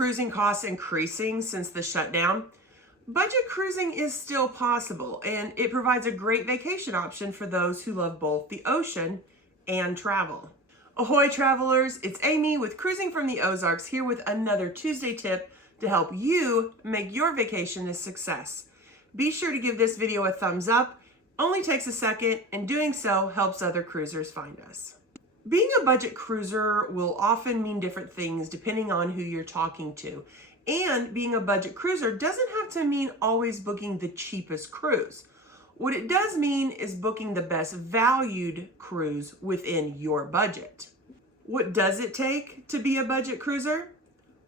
cruising costs increasing since the shutdown, budget cruising is still possible, and it provides a great vacation option for those who love both the ocean and travel. Ahoy travelers, it's Amy with Cruising from the Ozarks here with another Tuesday tip to help you make your vacation a success. Be sure to give this video a thumbs up. Only takes a second, and doing so helps other cruisers find us. Being a budget cruiser will often mean different things depending on who you're talking to. And being a budget cruiser doesn't have to mean always booking the cheapest cruise. What it does mean is booking the best valued cruise within your budget. What does it take to be a budget cruiser?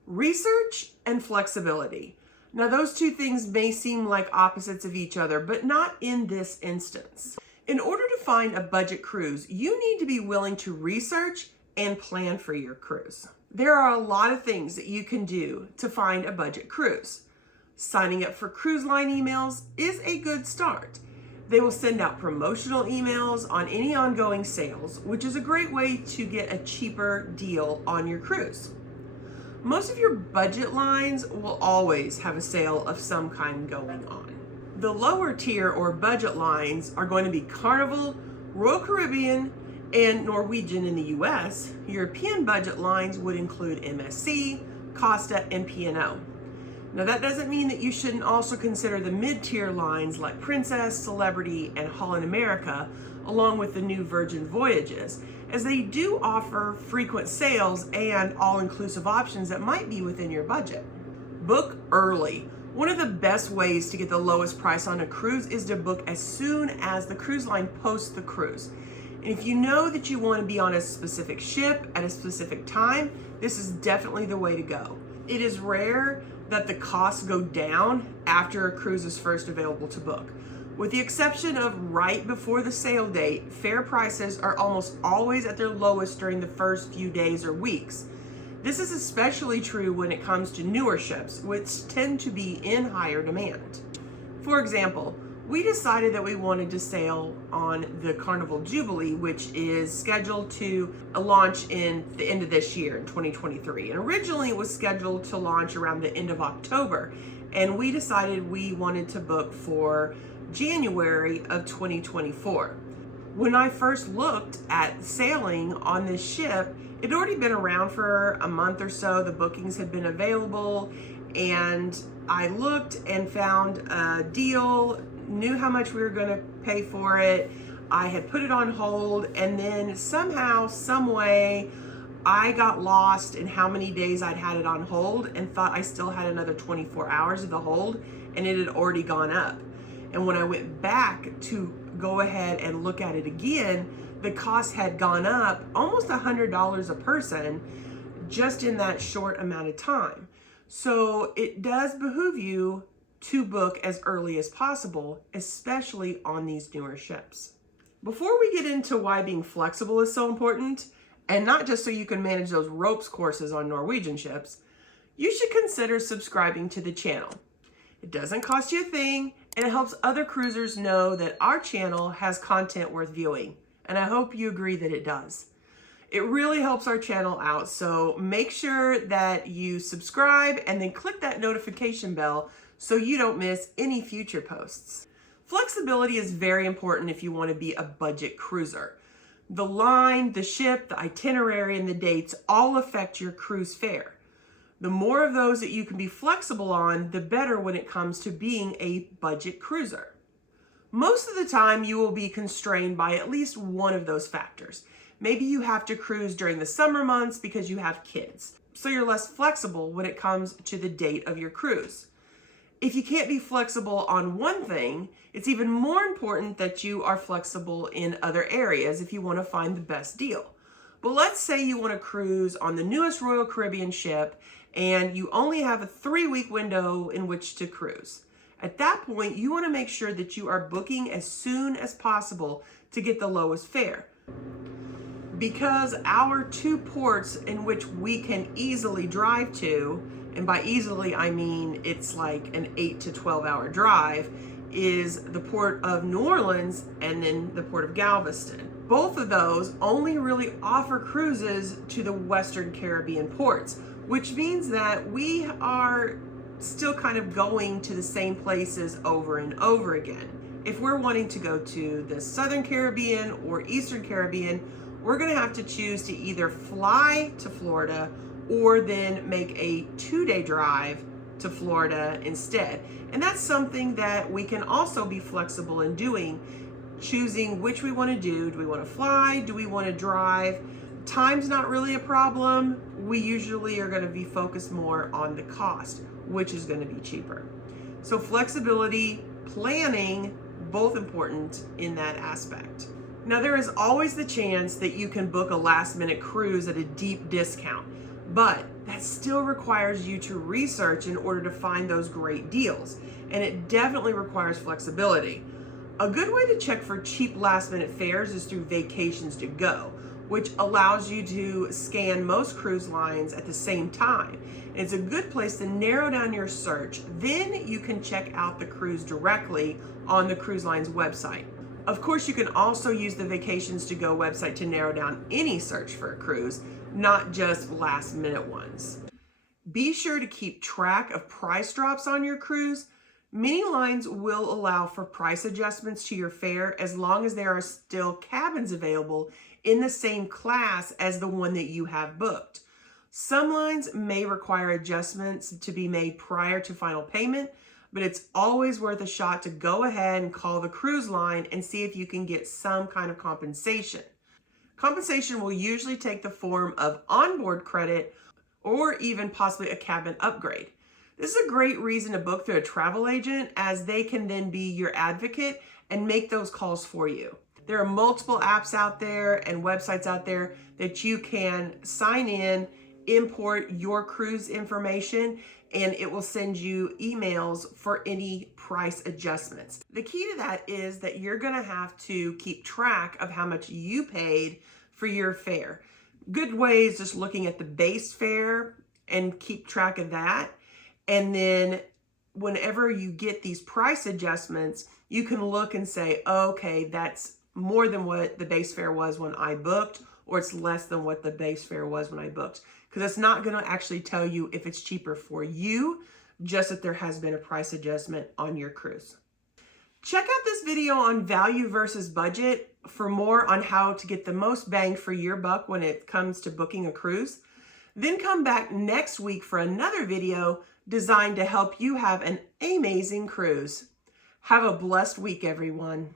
Research and flexibility. Now, those two things may seem like opposites of each other, but not in this instance. In order to find a budget cruise, you need to be willing to research and plan for your cruise. There are a lot of things that you can do to find a budget cruise. Signing up for cruise line emails is a good start. They will send out promotional emails on any ongoing sales, which is a great way to get a cheaper deal on your cruise. Most of your budget lines will always have a sale of some kind going on. The lower tier or budget lines are going to be Carnival, Royal Caribbean, and Norwegian in the US. European budget lines would include MSC, Costa, and P&O. Now, that doesn't mean that you shouldn't also consider the mid-tier lines like Princess, Celebrity, and Holland America, along with the new Virgin Voyages, as they do offer frequent sales and all-inclusive options that might be within your budget. Book early. One of the best ways to get the lowest price on a cruise is to book as soon as the cruise line posts the cruise. And if you know that you want to be on a specific ship at a specific time, this is definitely the way to go. It is rare that the costs go down after a cruise is first available to book. With the exception of right before the sale date, fare prices are almost always at their lowest during the first few days or weeks. This is especially true when it comes to newer ships, which tend to be in higher demand. For example, we decided that we wanted to sail on the Carnival Jubilee, which is scheduled to launch in the end of this year, in 2023. And originally it was scheduled to launch around the end of October. And we decided we wanted to book for January of 2024. When I first looked at sailing on this ship, it had already been around for a month or so. The bookings had been available, and I looked and found a deal, knew how much we were going to pay for it. I had put it on hold, and then somehow, some way, I got lost in how many days I'd had it on hold and thought I still had another 24 hours of the hold, and it had already gone up. And when I went back to go ahead and look at it again, the cost had gone up almost $100 a person just in that short amount of time. So it does behoove you to book as early as possible, especially on these newer ships. Before we get into why being flexible is so important, and not just so you can manage those ropes courses on Norwegian ships, you should consider subscribing to the channel. It doesn't cost you a thing, and it helps other cruisers know that our channel has content worth viewing. And I hope you agree that it does. It really helps our channel out, so make sure that you subscribe and then click that notification bell so you don't miss any future posts. Flexibility is very important if you want to be a budget cruiser. The line, the ship, the itinerary, and the dates all affect your cruise fare. The more of those that you can be flexible on, the better when it comes to being a budget cruiser. Most of the time, you will be constrained by at least one of those factors. Maybe you have to cruise during the summer months because you have kids, so you're less flexible when it comes to the date of your cruise. If you can't be flexible on one thing, it's even more important that you are flexible in other areas if you want to find the best deal. But let's say you want to cruise on the newest Royal Caribbean ship and you only have a 3-week window in which to cruise. At that point, you want to make sure that you are booking as soon as possible to get the lowest fare. Because our 2 ports in which we can easily drive to, and by easily I mean it's like an 8 to 12 hour drive, is the port of New Orleans and then the port of Galveston. Both of those only really offer cruises to the Western Caribbean ports, which means that we are still kind of going to the same places over and over again. If we're wanting to go to the Southern Caribbean or Eastern Caribbean, we're going to have to choose to either fly to Florida or then make a 2-day drive to Florida instead. And that's something that we can also be flexible in doing, choosing which we want to do. Do we want to fly? Do we want to drive? Time's not really a problem. We usually are going to be focused more on the cost, which is going to be cheaper. So flexibility, planning, both important in that aspect. Now, there is always the chance that you can book a last-minute cruise at a deep discount, but that still requires you to research in order to find those great deals, and it definitely requires flexibility. A good way to check for cheap last-minute fares is through Vacations to Go, which allows you to scan most cruise lines at the same time. And it's a good place to narrow down your search. Then you can check out the cruise directly on the cruise line's website. Of course, you can also use the Vacations to Go website to narrow down any search for a cruise, not just last minute ones. Be sure to keep track of price drops on your cruise. Many lines will allow for price adjustments to your fare as long as there are still cabins available in the same class as the one that you have booked. Some lines may require adjustments to be made prior to final payment, but it's always worth a shot to go ahead and call the cruise line and see if you can get some kind of compensation. Compensation will usually take the form of onboard credit or even possibly a cabin upgrade. This is a great reason to book through a travel agent, as they can then be your advocate and make those calls for you. There are multiple apps out there and websites out there that you can sign in, import your cruise information, and it will send you emails for any price adjustments. The key to that is that you're going to have to keep track of how much you paid for your fare. Good way is just looking at the base fare and keep track of that. And then whenever you get these price adjustments, you can look and say, okay, that's more than what the base fare was when I booked, or it's less than what the base fare was when I booked. Because it's not going to actually tell you if it's cheaper for you, just that there has been a price adjustment on your cruise. Check out this video on value versus budget for more on how to get the most bang for your buck when it comes to booking a cruise. Then come back next week for another video designed to help you have an amazing cruise. Have a blessed week, everyone.